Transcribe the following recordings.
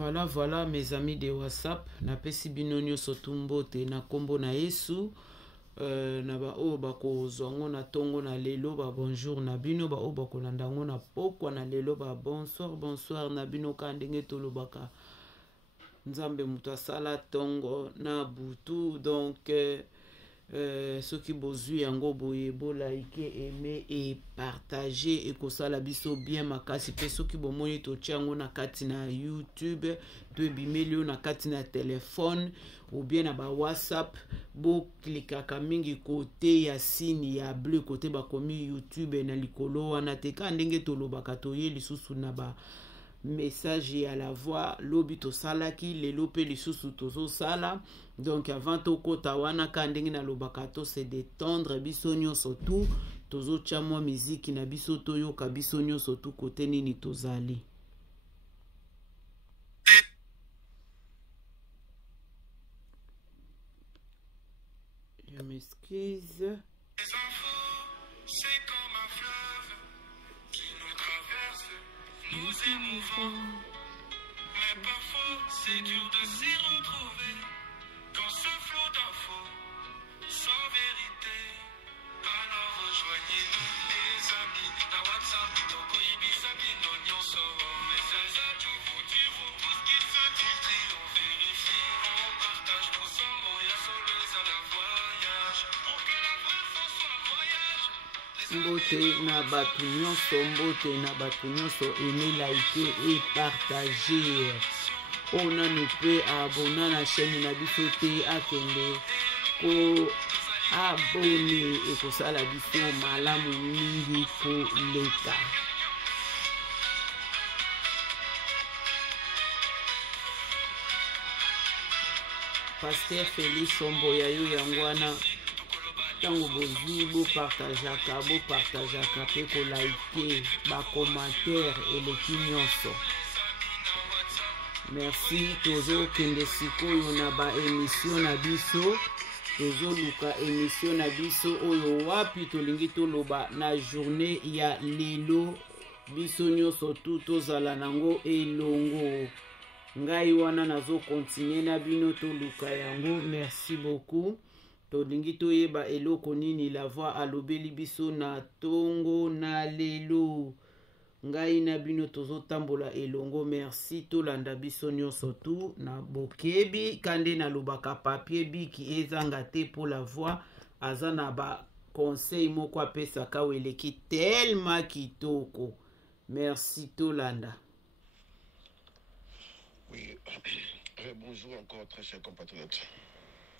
Voilà, mes amis de WhatsApp. Na pesi binonyo sotumbo te na kombo na Yesu. Na ba o bako zongo na tongo na lelo ba bonjour na bino ba o bako landango na pokwa na lelo ba bonsoir na bino ka ndenge tolo baka. Nzambe muta sala tongo na butu donc ceux qui bozui yango boye bo like aimer et partager et kosala biso bien makasi pe ceux qui bomoni to tiango na kati na YouTube to bimeli na kati na téléphone ou bien na ba WhatsApp bo klikaka mingi côté ya signe ya bleu côté ba komi YouTube na likolo wana te ka ndenge to lobaka to ye lisusu na ba message à la voix lobito salaki lelo pe lisusu tozo sala donc avant to kota wana ka ndenge na lobaka to se détendre biso nyonso tout tozo tia mwa musique na biso to yoka biso nyonso tout côté nini tozali. Je m'excuse. Nous émouvons, mais parfois c'est dur de s'y retrouver. Dans ce flot d'infos, sans vérité. Alors rejoignez-nous les amis. La WhatsApp, Toko Ibisabi, Nognon Soro. Message à tout vous diront. Tout ce qui se dit, on vérifie. On partage nos sangles, y'a soleil à la voyage. Pour que la vraie France soit voyage. Mbote na batu nyonso, mbote na batu nyonso, aimer, liker et partager. On a nous peut abonner na chaîne na biso te akende ko abonner et ko sala biso malamu mingi ko leka. Pasteur Félix Somboya yo yangwana tango bozwi bo partageaka pe ko like ba commentaire et le nyonso. Merci tozo kende sikoyo na ba émission na biso tozo luka émission na biso oyo wapi tolingi toloba na journée ya lelo biso nyonso tout tozala nango elongo ngai wana nazo continuer na bino toluka yango. Merci beaucoup. Tolingi toyeba eloko nini la voix alobeli biso na tongo na lelo ngai na bino tozo tambola elongo. Merci tolanda biso nyonso tu na bokebi kande na lobaka papier biki ezanga te pour la voix aza na ba conseil moko apesaka weleki tellement kitoko. Merci tolanda. Oui, bonjour encore très chers compatriotes.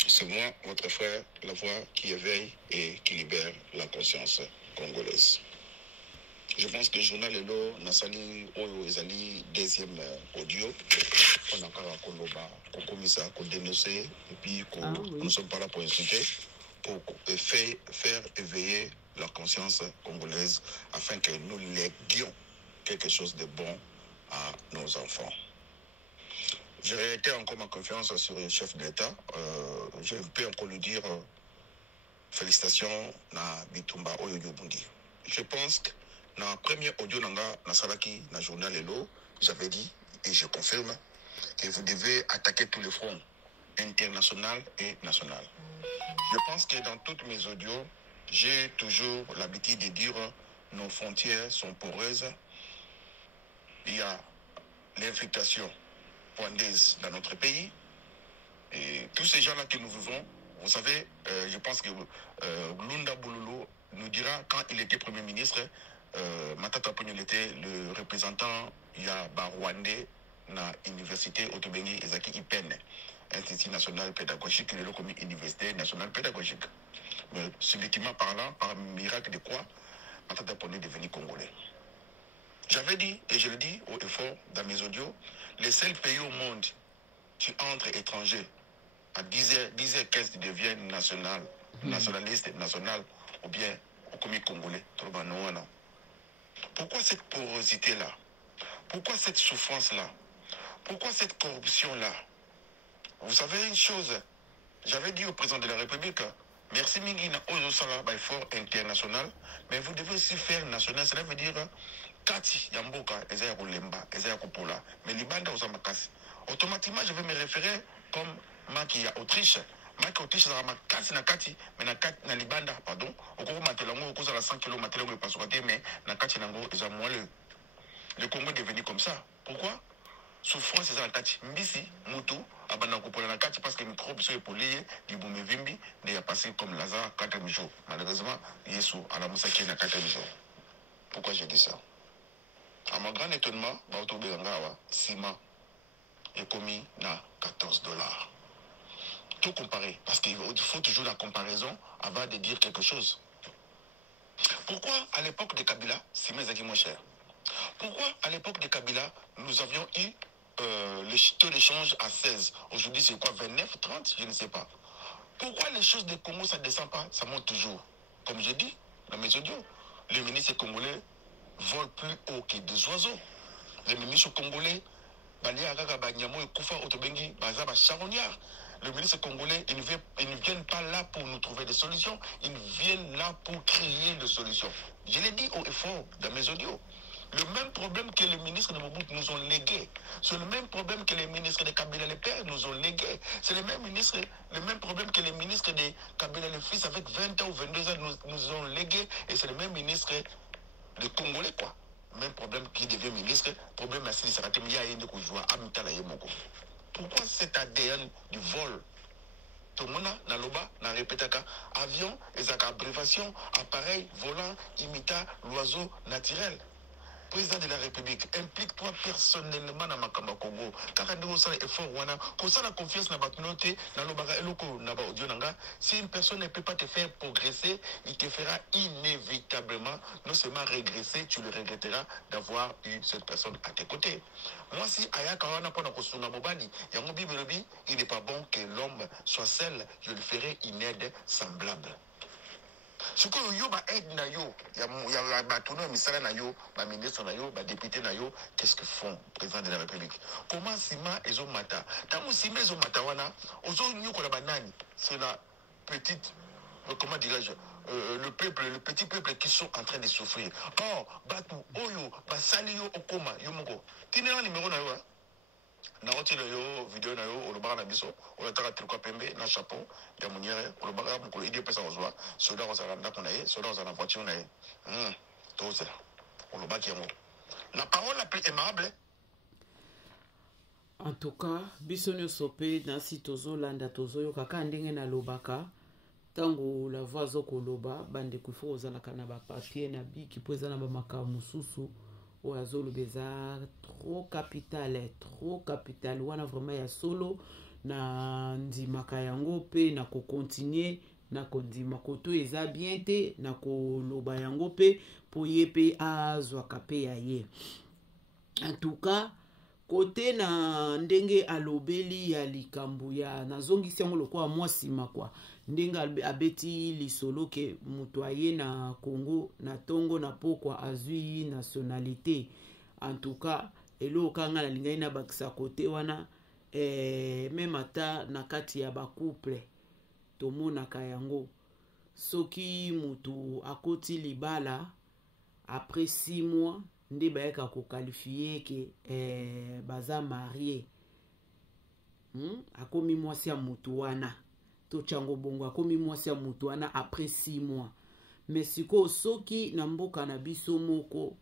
C'est moi, votre frère, la voix qui éveille et qui libère la conscience congolaise. Je pense que le journal Lelo Nassali Oyo Ezali deuxième audio. On a encore commissaire qu'on dénoncer et puis nous ne sommes pas là pour insulter, pour faire éveiller la conscience congolaise afin que nous léguions quelque chose de bon à nos enfants. J'ai réité encore ma confiance sur le chef de l'État. Je peux encore lui dire félicitations na Bitumba Oyo Yobundi. Je pense que dans le premier audio na Salaki, na journal Lelo, j'avais dit et je confirme que vous devez attaquer tous les fronts, international et national. Je pense que dans toutes mes audios, j'ai toujours l'habitude de dire nos frontières sont poreuses. Il y a l'infiltration rwandaise dans notre pays. Et tous ces gens-là que nous vivons, vous savez, je pense que Lunda Boulolo nous dira quand il était Premier ministre, Matata Ponyo était le représentant, il y a Rwandais na Université Otobengi Ezaki Ipen, Institut national pédagogique, il est comme Université nationale pédagogique. Mais subitement parlant, par miracle de quoi, Matata Ponyo est devenu congolais. J'avais dit, et je le dis haut et fort dans mes audios, les seuls pays au monde qui entrent étrangers à 10h15 deviennent nationaliste, national, ou bien au commis congolais. Pourquoi cette porosité-là? Pourquoi cette souffrance-là? Pourquoi cette corruption-là? Vous savez une chose, j'avais dit au président de la République, merci Mingina Ozosala by fort international, mais vous devez aussi faire national, cela veut dire Kati Yamboka, Ezaya Kulemba, Ezaya Kupola, mais Libanda Ozamakasi. automatiquement je vais me référer comme Maki à Autriche. Maki Autriche, ça va kati na kati, mais na libanda, pardon. Au cours matelango, au cours de la 100 kg, matelango est pas sur mais na kati nango, ils ont moins le Congo est devenu comme ça. Pourquoi? Souffrance, c'est ça la kati. Mbisi, Moutou, Abanako pour la kati, parce que les microbes sont épaulés, du Boumevimbi, il a passé comme Lazare 4 jours. Malheureusement, Yesu, à la Moussaki, n'a 4 jours. Pourquoi j'ai dit ça? À mon grand étonnement, ciment est commis à $14. Tout comparé, parce qu'il faut toujours la comparaison avant de dire quelque chose. Pourquoi à l'époque de Kabila, ciment est moins cher? Pourquoi à l'époque de Kabila, nous avions eu le taux d'échange à 16? Aujourd'hui, c'est quoi, 29, 30? Je ne sais pas. Pourquoi les choses de Congo, ça ne descend pas? Ça monte toujours. Comme je dis dans mes audios, les ministres congolais volent plus haut que des oiseaux. Les ministres congolais, le ministre congolais, ils ne viennent pas là pour nous trouver des solutions, ils viennent là pour créer des solutions. Je l'ai dit haut et fort dans mes audios. Le même problème que les ministres de Mobutu nous ont légué, c'est le même problème que les ministres de Kabila le père nous ont légué. C'est le même problème que les ministres de Kabila le fils avec 20 ans ou 22 ans nous ont légué. Et c'est le même ministre de Congolais, quoi. Même problème qui devient ministre, problème à Sili Sarate, mais il y a une que je vois à Mitala Yemoko. Pourquoi cet ADN du vol? Tout le monde n'a pas répété avion, et abréviation, appareil, volant, imita l'oiseau naturel. Président de la République, implique-toi personnellement dans Makamba Congo. Car nous avons effort, qu'on la confiance dans notre note, dans le bagage, si une personne ne peut pas te faire progresser, il te fera inévitablement, non seulement régresser, tu le regretteras d'avoir eu cette personne à tes côtés. Moi, si Ayaka Wana Pona Kosuna Mobali, il n'est pas bon que l'homme soit seul, je lui ferai une aide semblable. Ce que yo ba aide na yo, ya ba tono misala na yo, ba ministre na yo, ba député na yo, qu'est-ce que font président de la République? Comment sima ezo mata? Tamu sima ezo mata wana, ozo nyoko la banani, c'est la petite comment dirais-je, le petit peuple qui sont en train de souffrir. Or, batu oyo, ba sali yo okoma yo moko. Tinela numéro na yo. Na hoteli yo vidéo na yo olobaka na biso olataka triko pembe na chapeau ya muniere olobaka mokolo idi pesa ozwa soda ozala ndako na ye soda ozala na voiture na ye tozela olobaki yango la parole la plus aimable. En tout cas biso nyonso mpe nasi tozolanda tozoyoka ndenge nalobaka ntango la voix azokoloba bandeko ifo ozalaka na bapapier na biki mpo eza na bamakambo mosusu oyo azoloba eza trop capital wana vraiment ya solo na ndimaka yango mpe na kokontinue na kondima koto eza bien te na koloba yango mpe mpo ye mpe azwaka mpe ya ye. En tout cas kote na ndenge alobeli ya likambo ya nazongisi yango lokola mwa nsima kwa ndenge abeti lisolo ke moto aye na Congo na tongo na pokwa azwi nationalité. En tout cas eloka nga nalingai na bakisa kote wana même ata na kati ya bakouple tomonaka yango soki moto akoti libala après 6 mois nde bayaka kokalifie ke baza marié. Akomi mwasi ya moto wana to chango bongo akomi mwasi ya moto wana après 6 mois. Mais siko soki na mboka na biso moko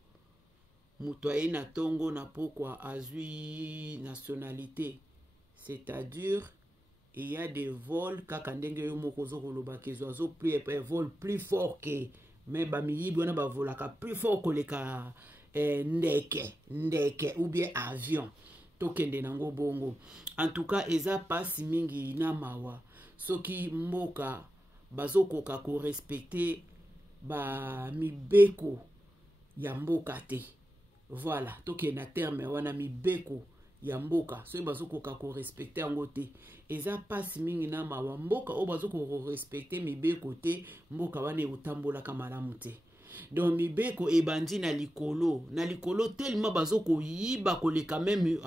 moto aye na tongo na pokwa azwi nationalité, c'est-à-dire il y a des vols kaka ndenge yo moko zokoloba kezo azo plus vol plus fort que mais bamiyibi wana bavolaka plus fort koleka ndeke ou bien avion tokende nango bongo. En tout cas eza pasi mingi na mawa soki mboka bazokoka ko respecter ba mibeko ya mboka te. Voilà tokende na terme wana mibeko ya mboka soki bazokoka ko respecter yango te eza pasi mingi na mawa mboka o bazokoka ko respecter mibeko te mboka wana utambolaka malamu te. Donc mibeko ebandi na likolo tellement bazoko yiba koleka même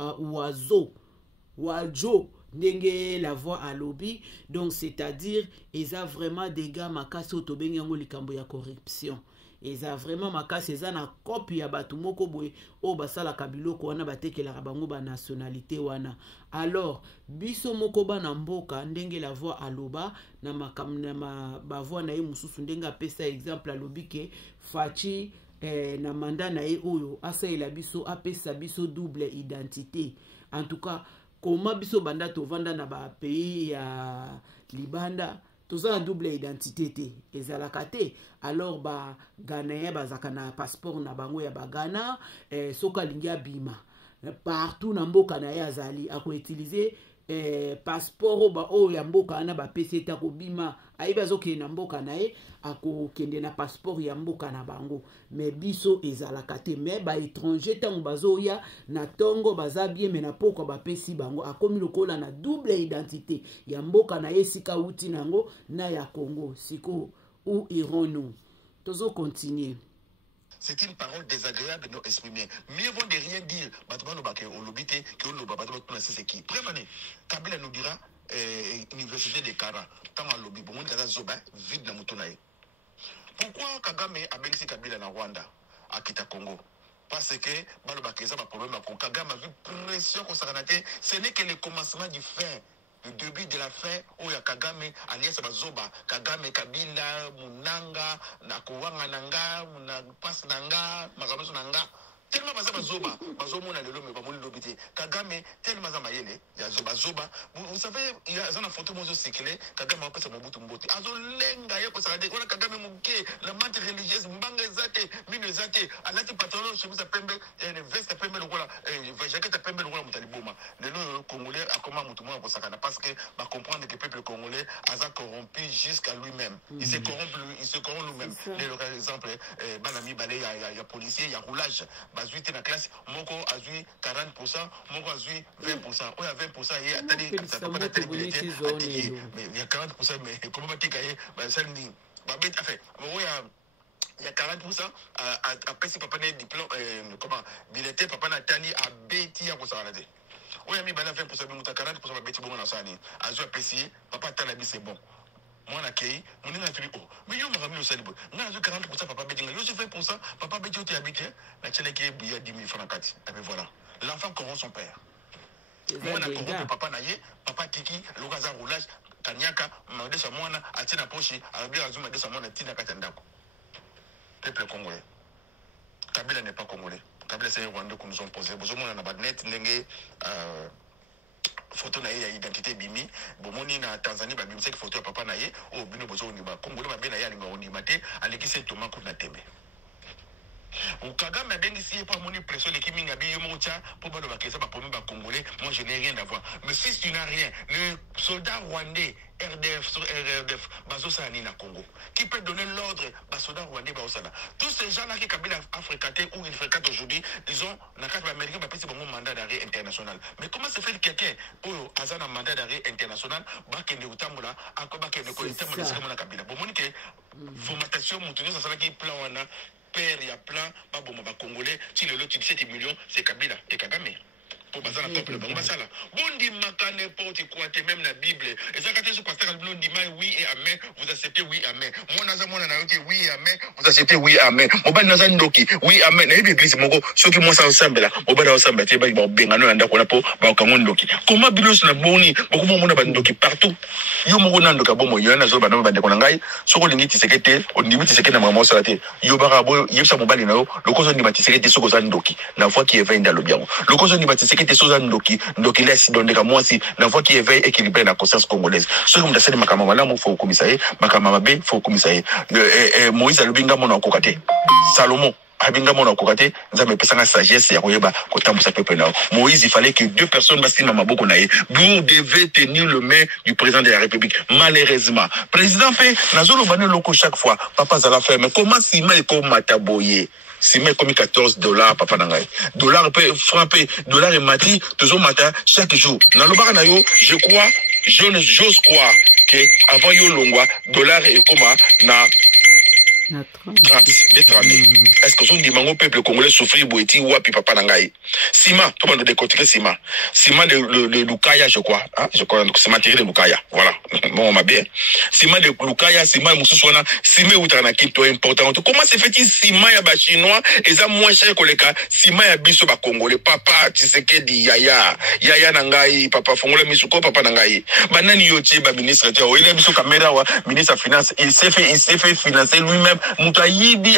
wajo ndenge la voix à lobby. Donc c'est-à-dire eza vraiment des gars makasi otobengi yango likambo ya corruption eza vraiment makasi eza na copie ya bato moko boye o basala kabiloko wana batekelaka bango ba nationalité wana. Alors biso moko bana mboka ndenge la voix aloba na ba voix na ye mususu ndenge apesa exemple alobi ke Fachi na manda na ye oyo asaela biso apesa biso double identité. En tout cas comment biso banda tovanda na ba pays ya libanda toza na double identité te ezalaka te. Alors ba Ghanéen bazaka na passeport na bango ya ba Ghana soka lingi abima partout na mboka na ye azali ako utiliser passeport ba o ya mboka na ba PC ta ko bima aiba zoke na mboka na ye ako kende na passeport ya mboka na bango. Mais biso ezalaka te mais ba étranger tango bazoya na tongo baza bien mais na poko ba pesi bango akomi lokola na double identité ya mboka na ye sika uti nango na ya Congo. Siko où irons-nous? Tozo continuer. C'est une parole désagréable de nous exprimer. Mieux vaut de rien dire. Kabila nous dira Université de Kara. Pourquoi Kagame a bénéficié Kabila dans Rwanda, à Kita Congo? Parce que Kagame a vu pression qu'on s'arrête. Ce n'est que le commencement du fin. Le début de la fin, où il y a Kagame, Agnès Bazoba, Kagame, Kabila, Munanga, Nakouanga Nanga, Pas Nanga, Magamusu Nanga. Tellement Bazoba, Bazomo na lelo mais pas mon lobité. Kagame, tellement Zamayele, il y a Zoba. Vous savez, il y a une photo mozo séclé, Kagame a passé mon bout mbote. Azolenga yako sarade, on a Kagame muke, la mante religieuse, mbanga zate, mine zate, alati patron, je vous appelle, veste pembe le voilà, jaquette pembe le voilà mutaliboma. Le Congolais a comment moutouma pour ça parce que va comprendre que le peuple congolais a corrompu jusqu'à lui-même. Il se corrompt lui-même. Par exemple, Banami Balé, il y a policier, il y a roulage. Azui na classe, moko azui 40%, moko azui 20%. Il y a 20%, il y a attendez, ça peut pas être mais il y a 40%, mais comment va t'écailler? Ça me dit, enfin, il y a 40% après si papa n'a diplôme, comment, billetté, papa n'a tani à bêti à Kosaranade. Oui, il y a 20%, mais 40% à bêti bon dans sa année. Azui à PC, papa tanabi c'est bon. Moi, on a créé, on est dans oh, mais yo, m'a ramené au calibre. On a 40% papa béding, yo, 20%, papa béding, tu habites, la tchèque qui est bouillé 10 000 francs à 4. Et puis voilà. L'enfant corrompt son père. Moi, on a corrompu papa naïe, papa tiki, l'oraza roulage, kanyaka, m'a dit ça, moi, a tina poche, a bien azuma de sa mona, tina katandako. Peuple congolais. Kabila n'est pas congolais. Kabila, c'est un Rwanda que nous ont posé. Vous avez un net, n'engé, photo na ye ya identité bimi bomoni na Tanzanie ba bimisa photo ya papa na ye o bino bozo ni ba Congolais ba bena ya linga oni mate aleki se toma ko na tembe o Kagame bengi si pas moni pression l'équipe minga bi yo mocha pour ba ba kesa ba pomi ba Congolais. Moi je n'ai rien à voir, mais si tu n'as rien, le soldat rwandais RDF sur RDF bazosa ni na Congo qui peut donner l'ordre ba soldat rwandais ba osala tous ces gens là qui Kabila a fréquenté ou il fréquente aujourd'hui, ils ont na carte américaine ba pesi bon mandat d'arrêt international. Mais comment se fait quelqu'un pour azana mandat d'arrêt international ba kende utambola akoba kende ko utambola c'est comme na Kabila bon moni que formatation mutunyo ça sala qui plan wana père il y a plein ba bon ba Congolais si le lot 17 millions c'est Kabila et Kagame pour baser le peuple bon basala bon dit maka n'importe quoi même la Bible et ça quand tu pasteur le dit oui et amen vous acceptez oui amen moi naza mona na yoki oui amen vous acceptez oui amen moba naza ndoki oui amen na église moko soki moi ça ensemble là moba na ensemble te ba bengano na ndako na po ba kango ndoki comment bilos na boni beaucoup mona ba ndoki partout yo moko na ndoka bomo yo na zo ba na ba ndeko na ngai soko lingi tisekete on dit tisekete na mama sala te yo ba bo yebsa mobali na yo lokozo ni batisekete soko za ndoki na fois qui éveille dans le bien lokozo ni batisekete des ndoki laisse donner à moi si la voix qui éveille équilibré la conscience congolaise ce que m'dasser makama wala mo faut commissaire makama mabe faut commissaire Moïse alubinga mona kokate Salomon abinga mona kokate nzambe pesa sagesse ya koyeba kotambusa peuple na Moïse il fallait que deux personnes basima maboko na ye vous devez tenir le main du président de la République. Malheureusement président fait nazolo bane loko chaque fois papa zala faire mais comment sima et comme mataboye si mais comme $14 papa nangai dollar peut frapper dollar et mati toujours matin chaque jour na lobaka na yo je crois j'ose croire que avant yo longwa dollar et comment na 30, les 30. Est-ce que son dimanche peuple congolais souffrir boiti ou api papa nangai? Ciment, tout le monde décortiquer ciment. Ciment de Lukaya, je crois. Hein? Je crois que c'est matériel de Lukaya. Voilà. Bon, on m'a bien. Ciment de Lukaya, ciment Moussouswana, ciment ou Tanaki, toi important. Comment se fait-il ciment ya chinois et ça moins cher que les cas? Ciment ya biso ba congolais. Papa, tu sais que dit Yaya nangai, papa Fongola Misuko, papa nangai. Banani yoti, ba ministre, il a biso caméra, ministre de finance, il s'est fait financer lui-même. Mouta yibi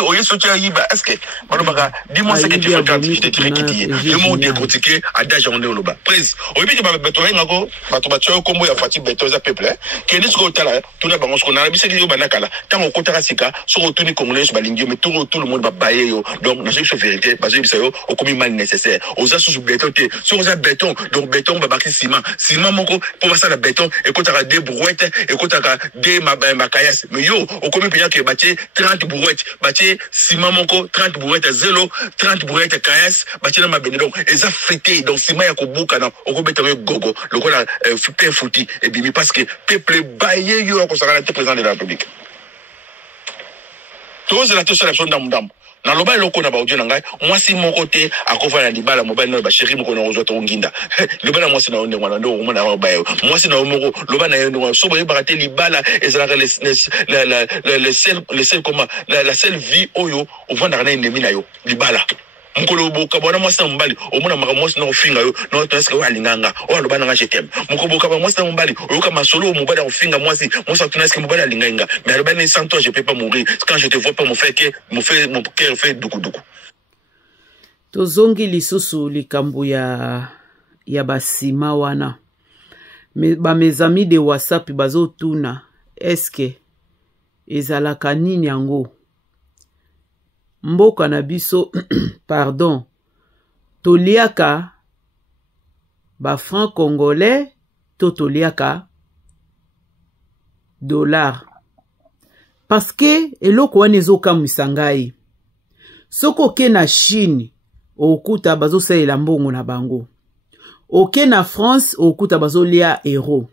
oye sotia yiba est-ce que malobaka dis-moi ce que tu fais quand tu te tires qui dit je m'ont décortiqué à déjà on est au bas prise oyebi que ba beto ngako bato batyo kombo ya fati beto za peuple que ni soko tala tuna bango soko na biseki yo banakala tango kotaka sika soko tuni congolais balingi mais tout le monde ba baye yo donc na ce vérité parce que bisayo au comme mal nécessaire aux sous béton te sur za béton donc béton ba baki ciment moko pour ça la béton et kotaka des brouettes et kotaka des makayas mais yo au comme paya que 30 brouettes, bâti ciment monko, 30 brouettes zélo, 30 brouettes KS, bâti dans ma béni donc, et ça frité, donc ciment yako bouka non, on peut mettre gogo, le rôle a fait fouti, et bimi parce que peuple baillé yo, qu'on s'arrête le président de la République. Tous les acteurs sur la zone d'Amdam. Na loba loko na baudjo ngai mwasi moko te akova na libala mobali na ba chéri moko na ozo to nginda loba na mwasi na onde mwana ndo mwana wa bayo mwasi na moko loba na ndo so boye barate libala ezalaka le seul comment la seule vie oyo ovanda na ennemi na yo libala mukolo boka bona mwasi na mbali omona maka mwasi na ofinga yo no to eske wa linganga o loba na jetem mukolo boka ba mwasi na mbali oyoka masolo mobali ofinga mwasi tuna eske mobali alinganga mais loba ni sans toi je peux pas mourir quand je te vois pas mon cœur fait duku tozongi lisusu likambo ya basima wana mes amis de WhatsApp bazotuna eske ezalaka nini yango mboka na biso pardon toliaka ba franc congolais to toliaka dollar parce que eloko wana ezokamwisa ngai soko oke na Chine okuta bazosalela mbongo na bango oke na France okuta bazolia euro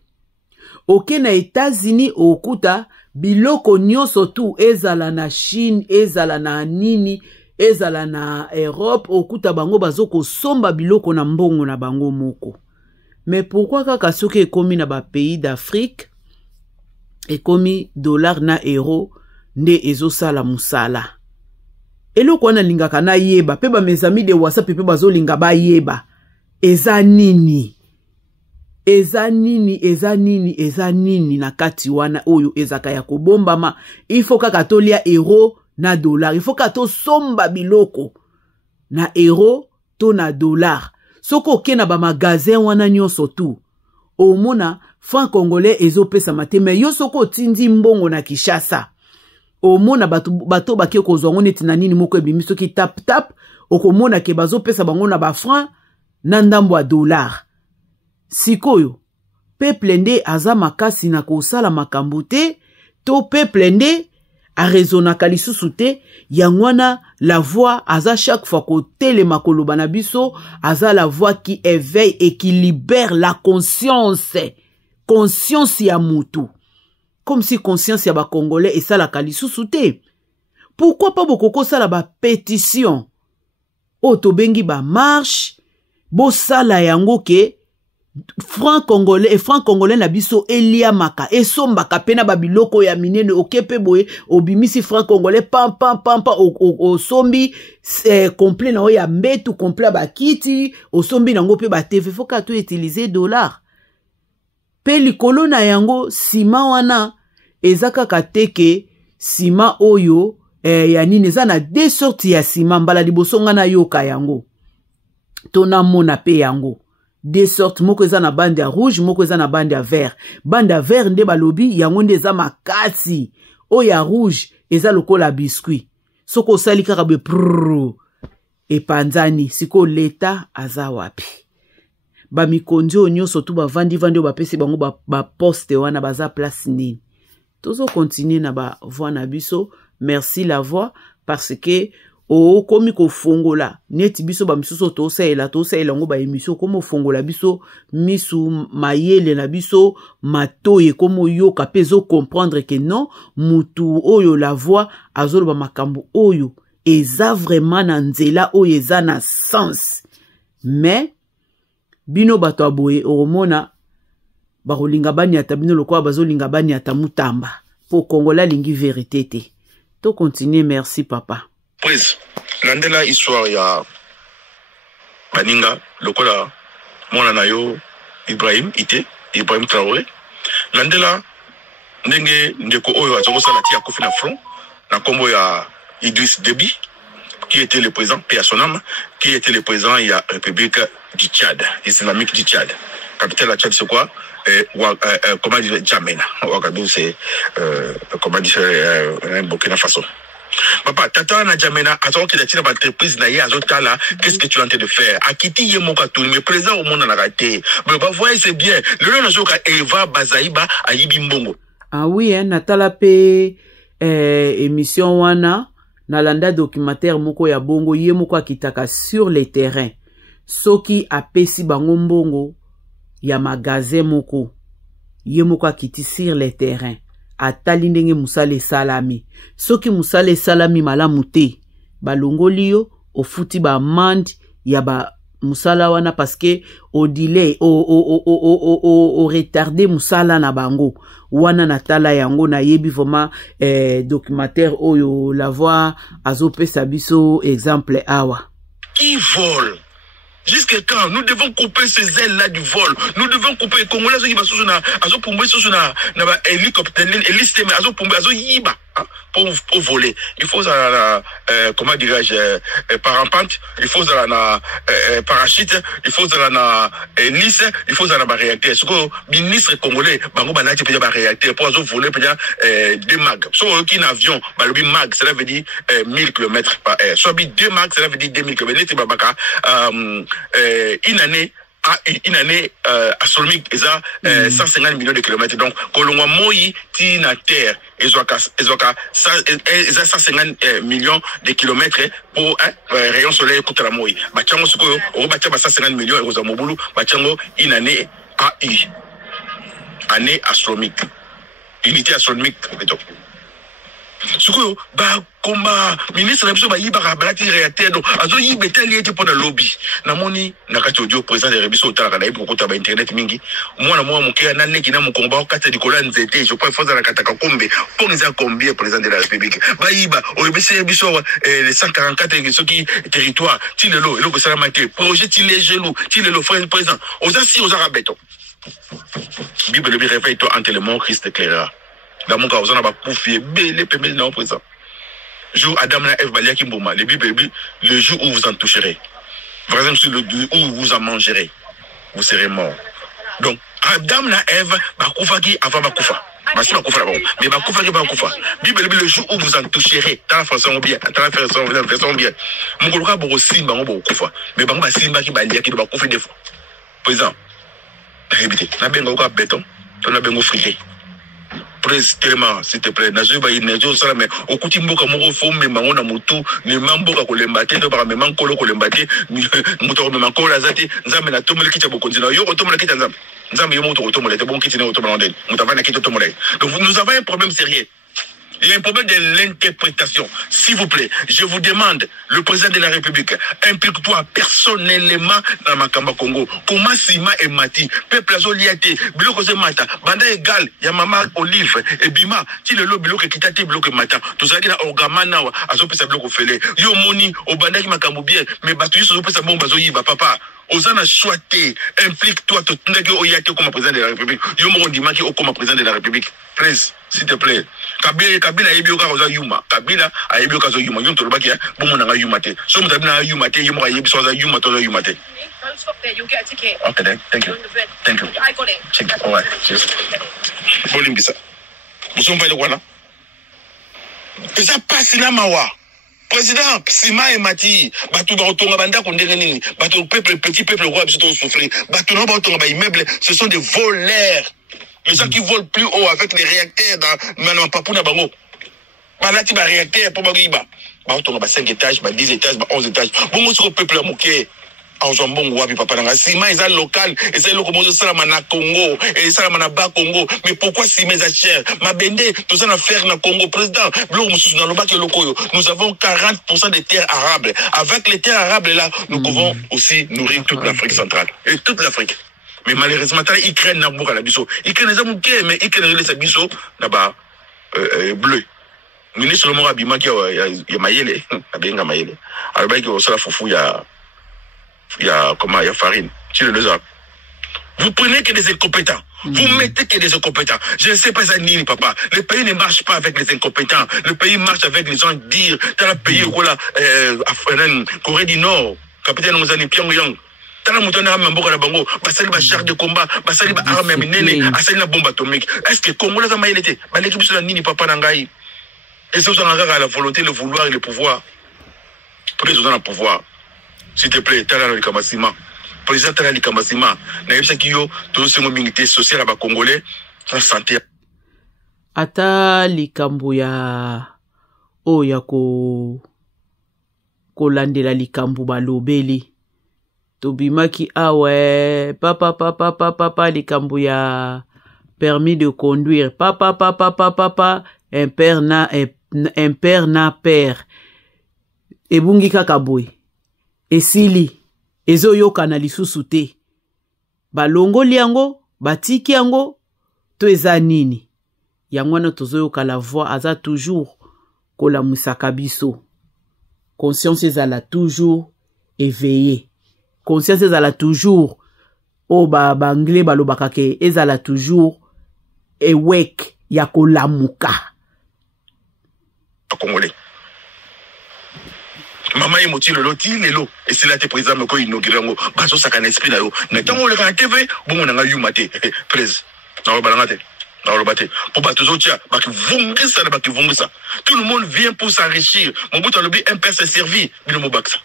oke na États-Unis okuta biloko nyonso tu ezala na Chine ezala na nini ezala na Europe okuta bango bazoko somba biloko na mbongo na bango moko mais pourquoi kaka soki ekomi na ba pays d'Afrique ekomi dollar na euro nde ezosala musala eloko wana lingaka na yeba pe ba mes amis de WhatsApp pe bazolinga ba yeba eza nini na kati wana oyo ezaka ya kobombama il faut kaka tolia euro na dollar il faut kaka to somba biloko na euro to na dollar soko ke na ba magasin wana nyonso tu omona franc congolais ezopesa mate mais yo soko tindi mbongo na Kinshasa omona bato bakie kozwango neti na nini moko ebimi soki tap okomona ke bazopesa bango na ba franc na ndambo ya dollar sikoyo peuple nde aza makasi na kosala makambo te to peuple nde arezonaka lisusu te yangwana la voix aza chaque fois kotelema koloba na biso aza la voix qui éveille et qui libère la conscience ya mutu comme si conscience ya ba congolais esalaka lisusu te pourquoi pas bokoko sala ba pétition otobengi ba marche bo sala yango ke franc congolais na biso eliamaka esombaka pena ba biloko ya minene okepe boye obimisi franc congolais pam osombi complet na ya mbetu complet ba kiti osombi nango pe ba TV faut ka to utiliser dollar pe likolo na yango sima wana ezaka kateke sima oyo ya nini eza na deux sortes ya sima mbala liboso nga na yoka yango tona mona pe yango deux sortes moko eza na bande ya rouge moko eza na bande ya vert nde balobi yango nde eza makasi oyo ya rouge eza lokola biscuit soko osali kaka be prrr epanzani siko leta aza wapi bamikonzi oyo nyonso tu bavandi oyo bapesi bango baposte wana baza place nini tozo continue na ba voix na biso merci la voix parce que o komi ko fongola neti biso ba misuso to saela ngo ba emission komo fongola biso misu mayele na biso matoye komo yoka pezo comprendre que non mutu oyo la voix azolo ba makambo oyo eza vraiment na nzela oyo eza na sens mais bino bato aboye oromona ba rolinga bani ata bino lokwa bazo linga bani ata mutamba po kongola lingi vérité te to continuer merci papa. Prise, landela histoire ya baninga lokola mwana na yo Ibrahim Traoré landela ndenge ndeko oyo azokosala tia kofi na front na kombo ya Idriss Déby qui était le président paix à son âme, qui était le président de la République du Tchad, islamique du Tchad. Capitale de Tchad c'est quoi? Comment dire N'Djamena. C'est comment dire Burkina Faso. Papa, tata na N'Djamena, attends que tu as une entreprise na azotala, qu'est-ce que tu es en train de faire? Akiti yemoka tout, mais présent au monde en a raté. Mais bah voyez c'est bien. Le nom nazoka Eva Bazaïba Ayibi Mbongo. Ah oui, hein, natala pe émission wana nalanda documentaire moko ya bongo ye moko akitaka sur les terrains. Soki apesi bango mbongo ya magasin moko ye moko akiti sur les terrains. Atali ndenge musale salami. Soki musale salami malamu te balongoli yo ofuti ba amende ya ba musala wana parce que au delay au retardé musala na bango wana natala yango na yebi vraiment documentaire oyo la voix azopesa biso exemple awa. Qui vole? Jusqu'à quand nous devons couper ces ailes-là du vol? Nous devons couper les Congolais qui vont sur na hélicoptère, hélice, mais yiba pour voler. Il faut comment dirais-je, parapente, il faut na parachute, il faut na hélice, il faut na réacteur. Ce que le ministre congolais, bango banati peut ba réacteur pour voler peut 2 mag. Soit un avion, balobi mag, cela veut dire 1000 km par heure. Soit 2 mag, cela veut dire 2000 km. Une année astronomique, ils ont 150 millions de kilomètres. Donc, Kolongwa Moyi, Tina Terre, ils ont 150 millions de kilomètres pour rayon soleil contre la Moyi. Bachango Suko, on va 150 millions de Mobulu, Bachango, une année AI. Année astronomique. Unité astronomique, plutôt. Suko, bah, combat, ministre, bah, il va balati réacteur, donc, azo yi betel yete pour le lobby. Namoni, nakati audio, président de Rebiso, Otara, naï, pour kota ba internet mingi. Moi, mon mouké, nané, qui n'a mon combat, kata di kola nzete, je crois, il faut la kataka kombe, pour les combien, président de la République. Bah, iba, au Rebiso, les 144, ceux qui, territoire, Tilelo, et l'eau que ça l'a manqué, projet Tilé, Gelou, Tilelo, frère président, aux assis, aux arabeto. Bible, le réveille-toi entre les morts, Christ éclairera. Dans mon cas, vous en avez confié, les pémés non présent. Jour Adam na Eve Balia Kimbouma, le Bible, le jour où vous en toucherez. Par exemple, sur le jour où vous en mangerez, vous serez mort. Donc, Adam na Eve, Bakoufa qui avant Bakoufa. Mais Bakoufa qui Bakoufa. Bible, le jour où vous en toucherez, dans la façon bien, dans la façon bien. Mon gars, beaucoup Simba, Bakoufa. Mais Bamba Simba qui Balia qui Bakoufa des fois. Présent. Répétez, n'a bien encore béton, on a bien friqué. Presse tellement, s'il te plaît. Nazuba inejo sala mais okuti mboka moko fombe mango na mutu ne mamboka kolembate to ba me mankolo kolembate muto me mankolo azati nzambe na tomole kicha bokonzi na yo otomole kicha nzambe nzambe yo muto otomole te bon kicha na otomole ndeni mutavana kicha otomole. Donc nous avons un problème sérieux. Il y a un problème de l'interprétation. S'il vous plaît, je vous demande, le président de la République, implique-toi personnellement dans Makamba Congo. Comment Sima et Mati, peuple azoliate, bloc mata, banda égal, Yamama Olive, et Bima, si le lot bloc kitate bloc mata, tout ça dit la Ogamana, azopesa bloc fele, yo moni, au banda qui makambo bien, mais batu yusu pesa bon bazoyi, papa. Osana choité, implique-toi, tout le monde oyate comme président de la République. Yo mon dimaki comme président de la République. Please, s'il te plaît. Kabila ayebioka oza yuma. Kabila ayebioka oza yuma. Yon tolobaki bon mon nga yuma te. So mo tabina yuma te, yomo ayebi so oza yuma to oza yuma te. Okay, then. Thank you. Thank you. I got it. Check. All right. Cheers. Bolimbisa. Muso mfa kwana. Eza pasi na mawa. Président, Sima et Mati, Batou Barotonga Banda Kondérenini, Batou peuple, petit peuple roi, ils souffrir. Batou Barotonga immeuble, ce sont des voleurs. Les gens qui volent plus haut avec les réacteurs dans Papou Nabango. Balati ba réacteur pour Bagiba. on a 5 étages, 10 étages, 11 étages. Bon, sur le peuple moqué. En jambon, wapi papa nanga. Ciment, ils sont local. Et c'est le comment ça na Congo. Et ça na bas Congo. Mais pourquoi ciment est cher? Ma bende, tout ça na faire na Congo. Président, nous avons 40% des terres arables. Avec les terres arables là, nous pouvons aussi nourrir toute l'Afrique centrale. Et toute l'Afrique. Mais malheureusement, ils craignent na bouka la biso. Ils craignent les amouké, mais ils craignent les biso na ba bleu. Ministre le mot abima qui ya mayele. Abenga mayele. Alors bah qui au la foufou il y a farine. Vous prenez que des incompétents. Vous mettez que des incompétents. Je ne sais pas ça ni papa. Le pays ne marche pas avec les incompétents. Le pays marche avec les gens dire dans le pays où la Corée du Nord, capitaine Mozani Pyongyang. Dans la montagne de Mamboka la Bango, basali ba char de combat, basali ba arme nene, asali na bombe atomique. Est-ce que Congo la zama yelete? Ba l'équipe sur la nini papa nangai. Et c'est encore à la volonté, le vouloir et le pouvoir. Président le pouvoir. S'il te plaît, t'as le Kamassima. Président, t'as le Kamassima. Naïbsa Kiyo, tout ce mobilité sociale à bas Congolais, la santé. Ata likambo ya o ya ko landela likambo balobeli. Tobimaki awe papa likambo ya permis de conduire. Papa un père na père. Ebungi kakaboy. Esili ezo yoka na lisusu te balongo liango batiki yango to eza nini yango na tozo yoka la voix aza toujours kola musaka biso conscience ezala toujours éveillée conscience ezala toujours o banglais balobaka ke ezala toujours awake ya kolamuka Congolais. Maman est moti lelo ti lelo et c'est là tes président me ko inaugurer ngo baso saka na esprit na yo na tango le ka TV bon na nga yumate presse na lo balangate na lo bate pour ba toujours tia ba ki vungisa na ba ki vungisa tout le monde vient pour s'enrichir mon but le un père s'est servi bino mo baksa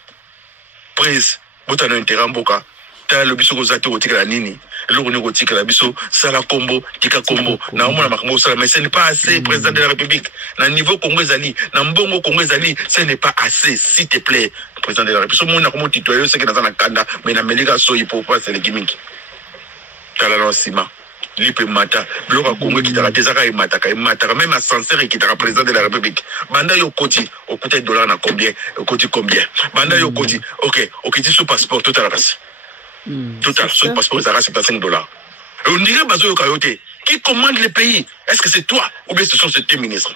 presse bota no intérêt mboka ta le biso ko zate o tikala nini le ko ne ko tikala biso sala combo tika combo na omona makambo sala mais ce n'est pas assez président de la République na niveau Congo zali na mbongo Congo zali ce n'est pas assez s'il te plaît président de la République so mona ko titoyo ce que dans na kanda mais na melika so ipo pas c'est le gimmick kala no sima lipe mata bloka Congo qui t'a tezaka mata même ascenseur qui t'a président de la République banda yo koti au côté dollar na combien koti combien banda yo koti OK tu sous passeport tout à la race total sous passeport ça c'est $5 on dirait bazo yo kayote qui commande le pays est-ce que c'est toi ou bien ce sont ces ministres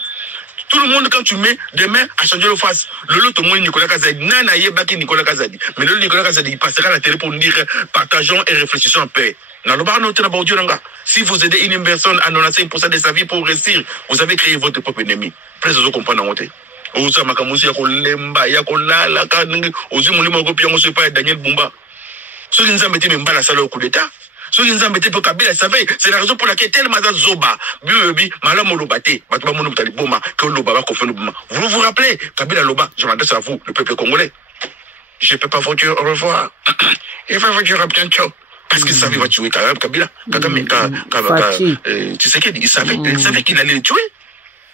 tout le monde quand tu mets demain à changer le face le lot au moins Nicolas Kazadi nana yebaki Nicolas Kazadi mais le Nicolas Kazadi il passera à la télé pour nous dire partageons et réfléchissons en paix. Si vous aidez une personne à 95% de sa vie pour réussir, vous avez créé votre propre ennemi. Presque vous comprenez en côté. Vous savez que Daniel Bumba. Ceux qui nous ont mis la salle au coup d'État. Ceux qui nous ont mis pour Kabila, c'est la raison pour laquelle tellement Zoba, Bibi, Malam Olobate, Batouba Mounouktali Boma, que Lobaba Kofeno Boma. Vous vous rappelez, Kabila Loba, je m'adresse à vous, le peuple congolais. Je ne peux pas vous dire au revoir. Il va vous dire à bientôt. Parce qu'il savait qu'il va tuer Kabila. Tu sais qu'il savait qu'il allait le tuer.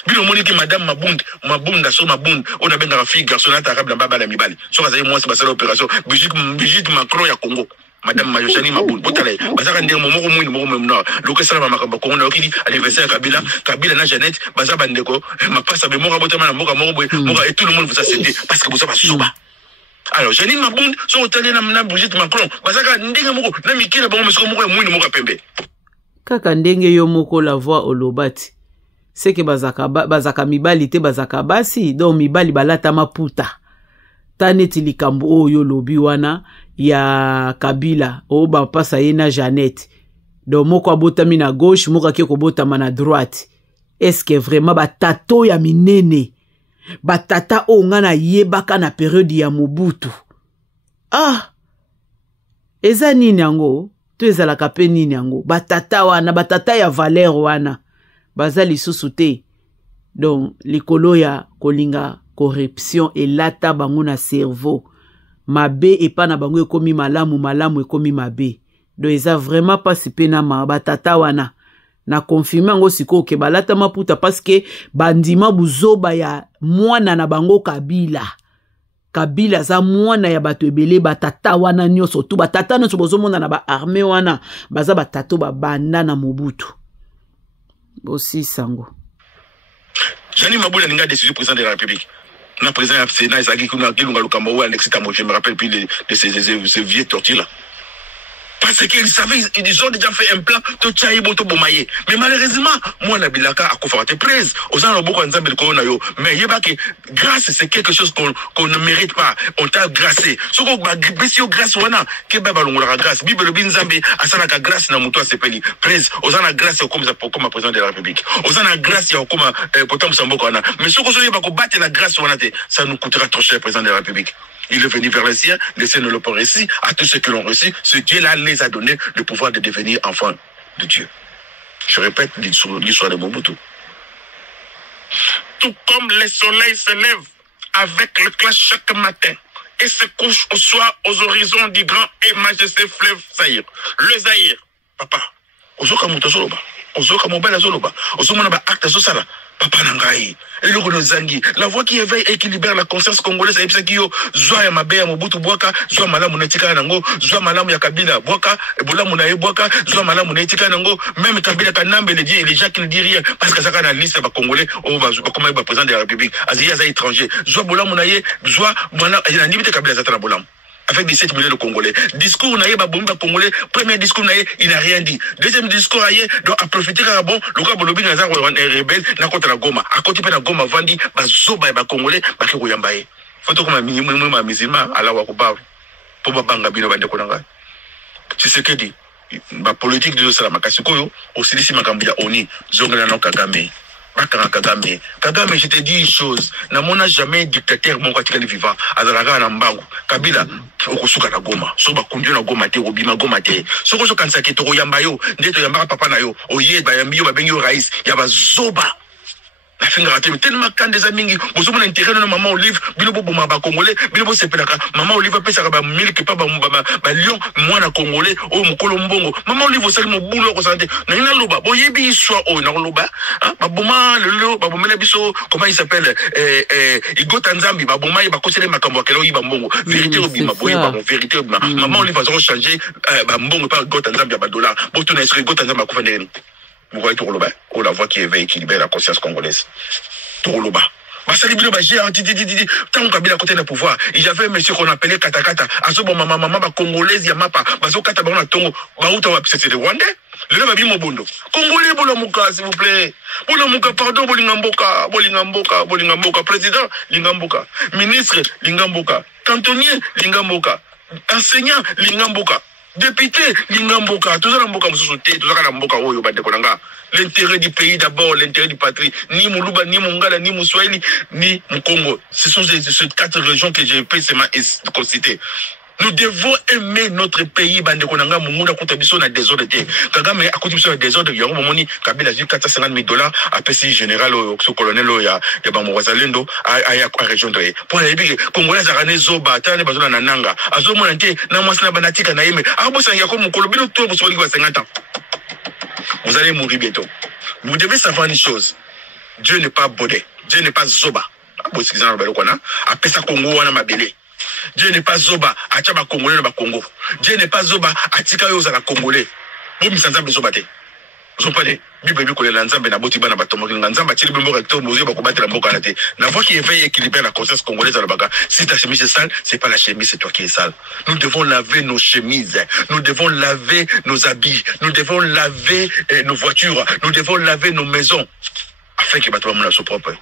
Puis le monde qui madame Mabound, on a bien la fille garçon arabe là bas la mibali. Soit ça moi c'est l'opération Brigitte Macron ya Congo. Madame Mayoshani Mabound. Botale, bazaka ndire momo no. Loke sala makamba Congo qui dit anniversaire Kabila na Jeannette, baza bandeko, ma passe be moko botama na moko et tout le monde vous a cédé parce que vous avez soba. Alors, Janine Mabound, son hôtel na Brigitte Macron, bazaka ndenge moko na mikila bango mesoko moko mwini moko pembe. Kaka ndenge yo moko la voix olobati. C'est que bazaka mibali te bazaka basi, donc mibali balata maputa. Taneti likambo oyo lobi wana ya Kabila, o ba pasa ye na Jeannette. Donc moko abotami na gauche, moko akeko botama na droite. Est-ce que vraiment batato ya minene? Batata o nga na yebaka na période ya Mobutu. Ah! Eza nini yango? To ezalaka pe nini yango? Batata wana, batata ya Valère wana. Baza lisusu te. Donc, likolo ya kolinga corruption et lata bango na cerveau. Mabe epa na bango ekomi malamu ekomi mabe. Donc, eza vraiment pas sipe na ma batata wana. Na confirme ngo siko ke balata maputa parce que bandima buzoba ya mwana na bango Kabila za mwana ya bato ebele batata wana nyonso tu batata nyonso bozomona na ba armée wana baza batato babanda na Mobutu aussi sango. Jani Mabula ninga décision président de la République. Na président du Sénat Isaki kuna kilunga lukambo Alexis Tambo, je me rappelle plus de ces vieux tortures là. Parce qu'ils savaient, ils ont déjà fait un plan de Tchaï Boto Bomaye. Mais malheureusement, moi, Nabilaka a conforté presse. Aux gens beaucoup ensemble de Corona. Mais il y a que grâce, c'est quelque chose qu'on ne mérite pas. On t'a grâcé. Ce qu'on va grâce, on a que Babalonga grâce. Bible Binzambe, Asanaka grâce, na mutua sepeli. Presse, aux gens la grâce, comme président de la République. Aux gens la grâce, comme Potam Samboko. Mais ce qu'on va battre la grâce, ça nous coûtera trop cher, président de la République. Il est venu vers les siens, les siens ne l'ont pas reçu. À tous ceux qui l'ont reçu, ce Dieu-là les a donné le pouvoir de devenir enfants de Dieu. Je répète l'histoire de Mobutu. Tout comme le soleil se lève avec le clash chaque matin et se couche au soir aux horizons du grand et majesté fleuve Zaïre. Le Zaïre, papa, Ozoka Moutazoloba, Ozoka Mobile Azoloba, Ozomana Acte Zosala. Papa Nangai, la voix qui éveille et qui libère la conscience congolaise, c'est qui yo Zoa ya Mabeya Mobutu Bwaka, Zoa malamu netika nango, Zoa malamu ya Kabila Bwaka, Ebola munaye Bwaka, Zoa malamu netika nango, même Kabila Kanambe les gens qui ne disent rien parce que ça a la liste ba congolais au comme ba président de la République, Azia za étranger, Zoa Bola munaye, Zoa voilà, il a limité Kabila Zatana Bolam. Avec 17 millions de Congolais. Discours naïe babomba Congolais. Premier discours naïe, il n'a rien dit. Deuxième discours naïe, donc à profiter car bon, le cas bolobi nazar rebelle na contre la Goma. À côté de la Goma vandi, bazoba ba Congolais, ba ki koyambaye. Photo comme un musulman à la wakuba. Pour babanga bino bande konanga. C'est ce que dit. La politique de Salama Kasikoyo, aussi ici makambia oni, zongana no Kagame. Kagame, je te dis une chose. N'a jamais dictateur mon katikali vivant. Azalaga na mbangu. Kabila, okosuka na Goma. Soba kundio na Goma te, obima Goma te. Soko so kansa ke to yamba yo, ndeto yamba papa na yo. Oye ba yambi yo ba bengi yo rais, ya ba zoba. La fin raté mais tellement quand des amis vous avez intérêt na maman Olive, bino bobo ma ba congolais, bino bo sepelaka. Maman Olive pesa ba milk pa ba lion, moi na congolais, o mokolo mbongo. Maman Olive osali mo boulot ko santé. Na ina loba, boyebi histoire o na loba. Ba boma le ba bomela biso, comment il s'appelle Igo Tanzambi, ba boma ba kosele makambo akelo yi ba mbongo. Vérité obima, boye ba vérité obima. Maman Olive va changer ba mbongo pa Igo Tanzambi ba dollar. Boto na Igo Tanzambi ko fandeli. Vous voyez Touroloba, ou la voix qui éveille, qui libère la conscience congolaise. Touroloba. Tant Kabila côté le pouvoir, il y avait un monsieur qu'on appelait Katakata. À ce moment, maman, congolaise, Yamapa, Bazo Katabana Tongo, Baouta, c'était le Rwandais. Le Babi Mobondo. Congolais, Bolamuka, s'il vous plaît. Bolamuka, pardon, Bolingamboka, président, Lingamboka, ministre, Lingamboka, cantonnier, Lingamboka, enseignant, Lingamboka. Député, Lingamboka, tout ça dans Mboka Moussouté, tout ça dans Mboka Oyo Bandekonanga. L'intérêt du pays d'abord, l'intérêt du patrie. Ni Moulouba, ni Mongala, ni Moussoili, ni Mkongo. Ce sont ces 4 régions que j'ai précisément citées. Nous devons aimer notre pays, Bandekonanga, Moumouna, Kontabiso, na désordre. Kagame, à côté de désordre, il y a un moment, Kabila a dit $450 000 à PC général, au colonel, il y a Bamouazalendo, à la région de pour les Congolais, à Rané Zoba, Tane Bazona Nananga, à Zomonante, Namasna Banatika Naïme, à Bosanga, comme Kolobino, tout le monde, 50 ans. Vous allez mourir bientôt. Vous devez savoir une chose. Dieu n'est pas Bodé. Dieu n'est pas Zoba. Après ça, Congo, on a Mabélé. Dieu n'est pas Zoba, à Tchaba Congolais dans Congo. Dieu n'est pas Zoba, à Tikayo à Congolais. Vous me sentez Zobate. Vous comprenez? Bible que l'ensemble n'a pas na batomo l'ensemble tire bimbo recto mozo ba combattre la mboka na te. La voix qui éveille et qui libère la conscience congolaise à la baga. Si ta chemise est sale, c'est pas la chemise, c'est toi qui es sale. Nous devons laver nos chemises, nous devons laver nos habits, nous devons laver nos voitures, nous devons laver nos maisons afin que bateau mon soit propre.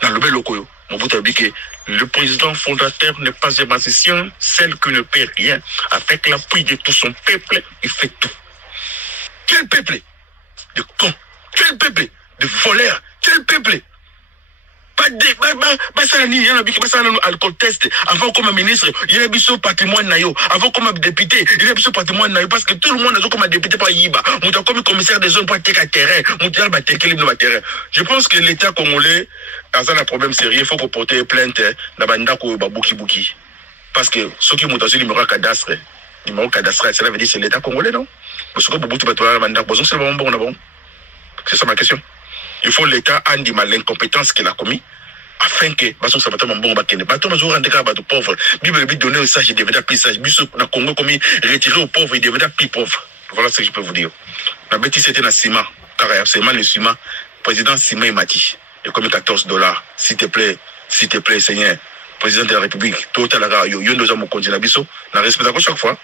Dans le bel loco, mon bout a dit que le président fondateur n'est pas un magicien, celle qui ne paie rien. Avec l'appui de tout son peuple, il fait tout. Quel peuple de cons, quel peuple de voleurs, quel peuple pas de ça il y a un conteste avant comme ministre il y a un patrimoine nayo avant comme député il y a un patrimoine nayo parce que tout le monde a comme député par Yiba on a comme commissaire des zones pour attaquer terrain on a attaquer le terrain. Je pense que l'État congolais a un problème sérieux, il faut porter plainte dans bandako babuki parce que ceux qui montent sur le numéro cadastre cela veut dire c'est l'État congolais non parce que beaucoup de bandako c'est bon c'est ça ma question. Il faut l'État andi mal l'incompétence qu'il a commis afin que baso sabata mbongo bakende bato bazo rendre ka bato pauvre bible bi donner au sage il deviendra plus sage biso na Congo comme retirer aux pauvres il deviendra plus pauvre. Voilà ce que je peux vous dire. La bêtise c'était na ciment car seulement le ciment président Sima il m'a dit et comme $14 s'il te plaît Seigneur président de la République tout à l'heure yo nous avons continué biso na respect à chaque fois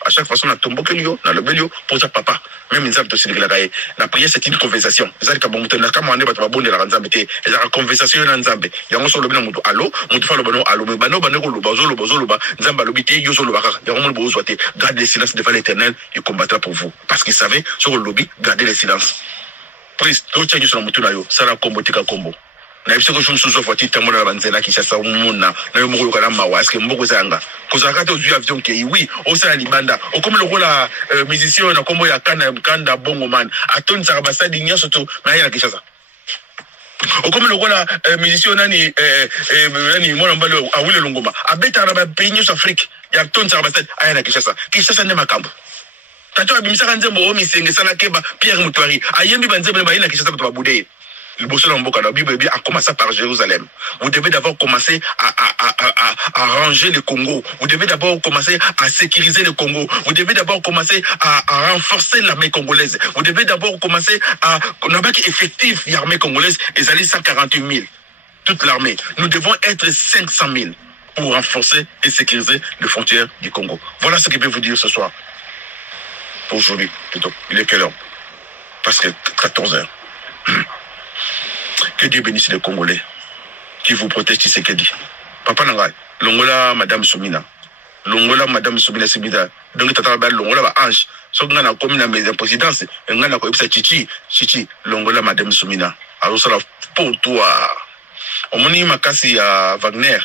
on a tombé que yo na le belio pour ça papa même nzambe to sili la prière c'est une conversation ça ka bomuto na kama ande bato babonde la nzambe te eza ka conversation na nzambe yango so lobi na mutu allo mutu fa lobo allo bano ko loba nzambe lobi te yo so loba ka yango mo bozo te garde le silence devant l'Éternel il combattra pour vous parce qu'il savait sur le lobby garder le silence prise to tchangi so mutu na yo sara kombo tika kombo na biso ko shumsu so foti tamona na banzela ki sasa umuna na yo moko kana mawa est-ce que mboko zanga ko zaka to du avion ke oui o sala libanda o comme le kola musicien na kombo ya kanda bongo man atoni saka basadi nyoso to na ya kishasa o comme le kola musicien nani mona mbalo awile longoma abeta na ba pays nyoso Afrique ya toni saka basadi aya na kishasa ne makambo tato abimisaka nzembo o misenge sala keba Pierre Mutwari ayembi banzembo ba ina kishasa to babude. Le boss de la Bible a commencé par Jérusalem. Vous devez d'abord commencer à ranger le Congo. Vous devez d'abord commencer à sécuriser le Congo. Vous devez d'abord commencer à renforcer l'armée congolaise. Vous devez d'abord commencer à... On a pas effectif l'armée congolaise. Ils allaient 148 000. Toute l'armée. Nous devons être 500 000 pour renforcer et sécuriser les frontières du Congo. Voilà ce que je peux vous dire ce soir. Aujourd'hui, plutôt. Il est quelle heure? Parce que 14 heures. Que Dieu bénisse les Congolais qui vous protègent, c'est ce qu'il dit. Papa Nangai, Longola, Madame Soumina. Longola, Madame Soumina, c'est bizarre. Donc, tu as Longola, Ange. So, on a commis mes imprésidences. On a commis Chichi. Longola, Madame Soumina. Alors, ça, pour toi. On m'a dit, Makasi à Wagner.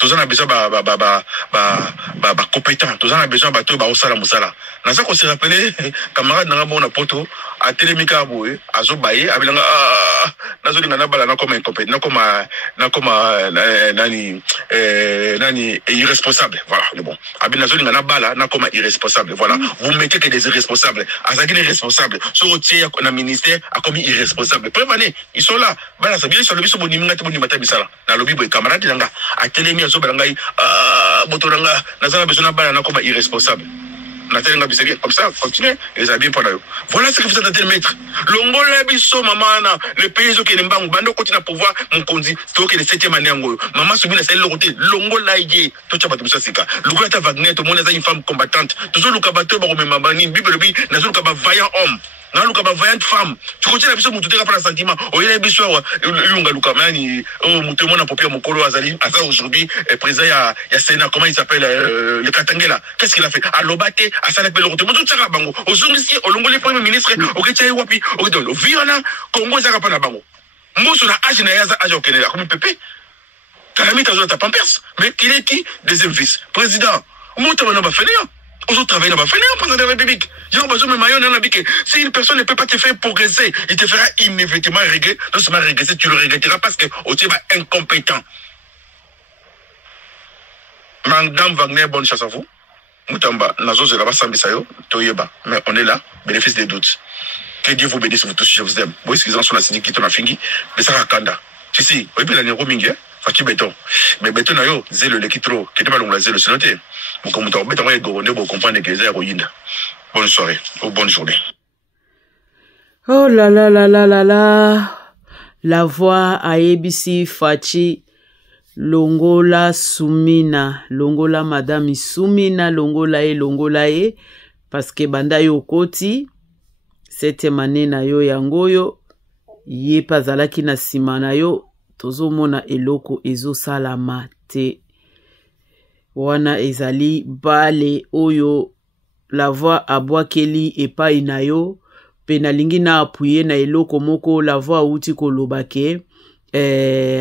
Tous on a besoin de compétents. Tous on a besoin de bateau, Osala Moussala. Dans ça qu'on s'est rappelé, camarade n'a bon poto, à Télémika Aboué, à Zobaye, à Bilanga, Nazo Nganabala, n'a comme incompétent, n'a comme nani irresponsable. Voilà, le bon. Abinazo Nganabala, n'a comme irresponsable. Voilà. Vous mettez que des irresponsables. Azaki les responsables. Sur le tiers, on a ministère, a commis irresponsable. Prévenez, ils sont là. Voilà, ça vient sur le biso bonimina, bonimata bisala. Dans le bibo, camarade, Nanga, à Télémika. Botoranga, Nazana besoin de comme irresponsable. Comme ça, continuez, les habits pour eux. Voilà ce que vous êtes en train de mettre. Longola biso mamana, le pays qui est en bando continue à pouvoir mon condi, c'est que le 7e année en gros. Maman soubina c'est le côté Longola yé, tout ça va tout ça c'est ça. Lugata Wagner, tout le monde a une femme combattante. Toujours le cabateur ba même mabani, bible bi, nazo le vaillant homme. Na luka ba vaillant femme. Tu continues à biso mutu teka para sentiment. Oyela biso lunga luka mani, mutu mona popia mokolo azali, asa aujourd'hui président ya Sénat, comment il s'appelle le Katangela. Qu'est-ce qu'il a fait? À Lobate, à Salapé le retour. Mutu tsaka bango. Ozongisi olongoli premier ministre, oketchai wapi, oketolo. Viona Congo zaka pa na bango. Mboso na âge na yaza âge okenela comme pépé. Calamite azo ta pampers. Mais il est qui? Deuxième vice président. Mutu wana ba fainéant. Aux autres travailleurs n'ont pas fait pendant la République. Si une personne ne peut pas te faire progresser, il te fera inévitablement régresser. Non seulement régresser, tu le regretteras parce que tu es incompétent. Madame Wagner, bonne chasse à vous. Moutamba, Nazo, je l'avais sambi sayo, Toyeba. Mais on est là, bénéfice des doutes. Que Dieu vous bénisse, vous tous, je vous aime. Vous voyez ce qu'ils en sont là, c'est dit qu'ils ont fini. Mais ça va kanda. Tu sais, oui, puis la néro mingi, Faki béton. Mais béton, nayo, zélo, le kitro, qui était pas long, la zélo, c'est noté. Vous comprenez que c'est bonne soirée ou bonne journée. Oh là là là là là là. La voix à ABC Fachi Longola Soumina. Longola Madame Soumina. Longola e. Parce que banda yo koti. Cette année na yo yangoyo. Ye pazalaki na sima na yo. Tozo mona eloko ezo salama te. Wana ezali bale oyo la voix abwakeli epai na yo penalingi na apuye na eloko moko la voix uti kolobake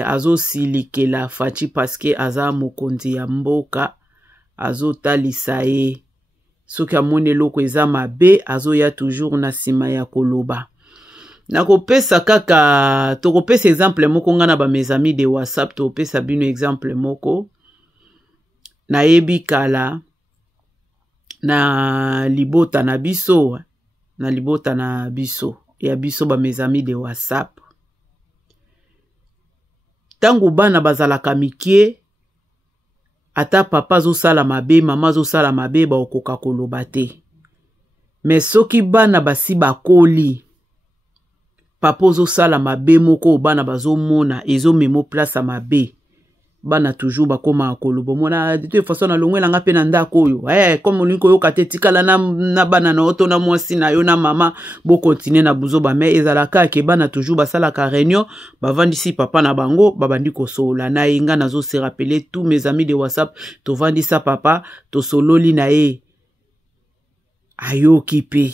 azo silikela Fachi paske aza mokonzi ya mboka azo talisa ye soki amoni eloko eza mabe azo ya toujours na sima ya koloba. Nakopesa kaka tokopesa exemple moko nga na ba mes amis de WhatsApp tokopesa bino exemple moko na yebi kala na libota na biso ya biso ba mes amis de WhatsApp tango bana bazalaka mikie ata papa zo sala mabe mama zo sala mabe ba okoka koloba te. Mais soki bana basi bakoli papa zo sala mabe moko bana bazo mona ezo memo place mabe bana toujours bakoma koloba mona de toute façon na longwela nga pe na ndako oyo comme olinko yo kate tikala na bana na oto na mwasi na yo na mama bo continuer na buzo ba mais ezalaka ke bana toujours basala ka réunion bavandisi papa na bango babandi kosola na inga nazo se rappeler tous mes amis de WhatsApp to vandisa papa to sololi na e ayoki pe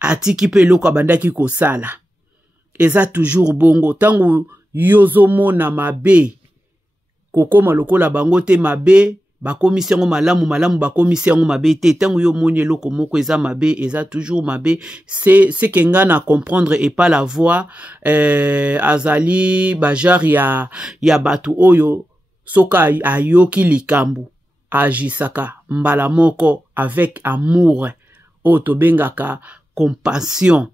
atiki pe loko abandaki kosala eza toujours bongo tango yozo mona mabe kokoma lokola bango te mabe bakomisi yango malamu bakomisi yango mabe te tango yo moni eloko moko eza mabe eza toujours mabe c'est que nga na comprendre et pas la voix azali bajar ya batu oyo soka ayoki likambu agisaka mbala moko avec amour oyo tobengaka compassion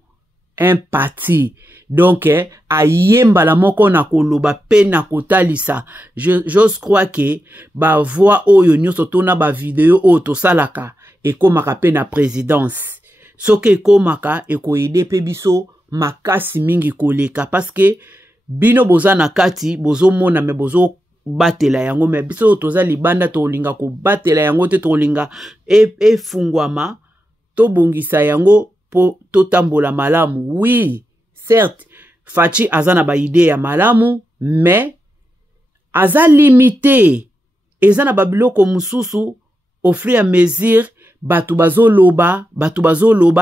empathie. Donc, ayemba la moko na koloba pe na kotalisa. J'ose croire que ba voix oyo nyoso tona ba vidéo oyo to salaka e komaka pe na présidence. Soke e komaka e ko ide pe biso makasi mingi koleka parce que bino boza na kati bozo mona me bozo batela yango me biso toza libanda to linga ko batela yango te to linga e fungwama to bongisa yango po to tambola malamu. Oui. Certes, Fachi azana ba idée ya malamu, mais aza limité. Ezana ba biloko mususu au fur et à mesure batu bazo loba,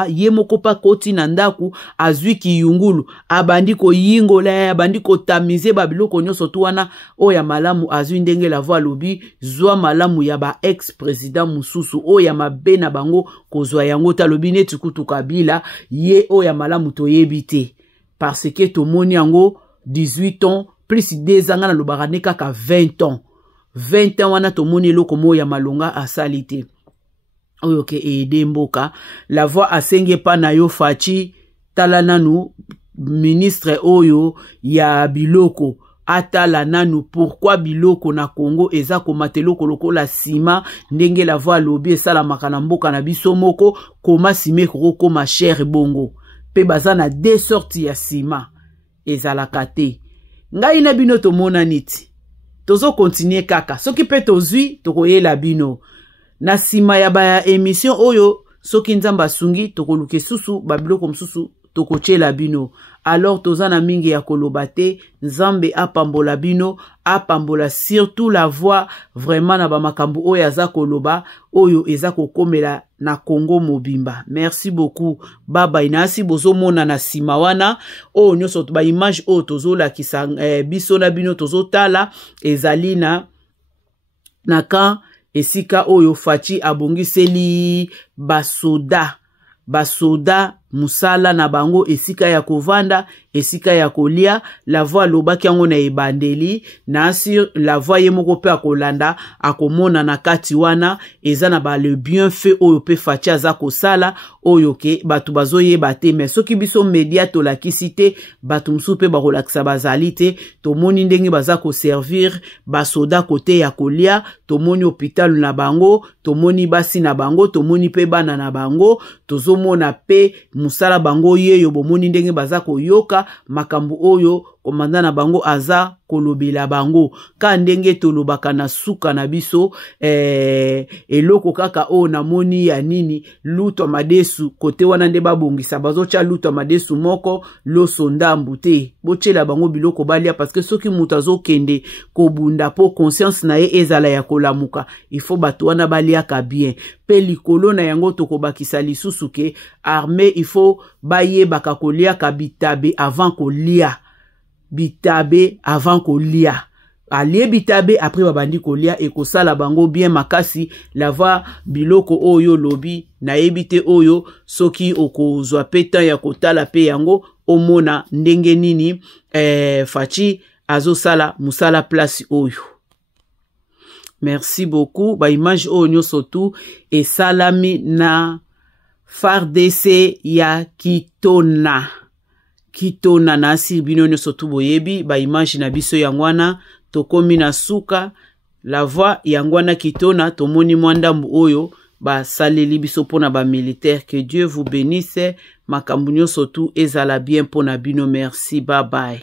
ye moko pa koti na ndaku azwi ki yungulu, abandi ko yingola, abandi ko tamize ba biloko nyoso tu wana o ya malamu azwi ndenge la voix lobi, zwa malamu ya ba ex-président mususu o ya mabe na bango kozwa yango ta lobi neti kutu Kabila, ye o ya malamu to yebite. Parce que to moni yango 18 ans, plus 2 ans na lobaka ne kaka 20 ans. 20 ans wana to moni eloko mo ya malonga asalite. Oyo ke ede mboka. La voix asenge pa na yo Fachi tala nanu ministre oyo ya biloko. Atala nanu pourquoi biloko na Congo eza komateloko lokola sima ndenge la voix lobi esala makana mboka na biso moko koma sime koko ma cher bongo. Pe bazana 2 sorties ya sima ezalaka te. Ngai na bino to mona niti. Tozo continuer kaka. Soki pe tozwi tokoyela bino. Na sima ya ba émission oyo soki nzamba sungi tokoluke susu babiloko msusu tokochela bino. Alors tozana mingi ya kolobate nzambe apambola bino, apambola surtout la voix vraiment na ba makambu oyo aza koloba oyo eza kokomela na Congo mobimba. Merci beaucoup. Baba inasi bozo mona na sima wana oyo nyoso ba image oyo tozola kisa biso na bino tozotala ezali na kan esika oyo Fachi abongiseli basoda musala na bango esika ya kovanda esika ya kolia la voix lobaki yango na ebandeli na asir la voix ye moko pe akolanda akomona na kati wana eza na ba le bienfait oyo pe Fachi aza kosala oyo ke batu bazoyeba te mais soki biso media to la kisite batu msu pe bakolakisa bazali te tomoni ndenge baza ko servir basoda kote ya kolia tomoni hôpital na bango tomoni basi na bango tomoni pe bana na bango tozomona pe musala bango yeyo bomoni ndenge baza koyoka makambu oyo komanda na bango aza kolobela bango ka ndenge tolobaka na suka na biso eloko kaka o na moni ya nini luto madesu kote wana nde babongisa bazocha luto madesu moko loso ndambu te bochela bango biloko balia parce que soki mutu azokende kobunda po conscience na ye ezala ya kolamuka il faut bato wana baliaka bien pe likolo na yango tokobakisa lisusu ke armée il faut bayebaka koliaka bitabe avant kolia bitabe avant kolia alie bitabe après babandi kolia et kosala bango bien makasi la voix biloko oyo lobi na ebite oyo soki okozwa peta ya kotala pe yango omona ndenge nini Fachi azosala musala place oyo. Merci beaucoup. Ba image oyo nyoso tu esalami na FARDC ya Kitona. kitona na asiri bino nyonso tu boyebi ba image na biso yangwana tokomi na suka la voix yangwana kitona tomoni mwandambu oyo ba saleli biso pona ba militaire. Que Dieu vous bénisse, makambu nyonso tu ezala bien pona bino. Merci, bye bye.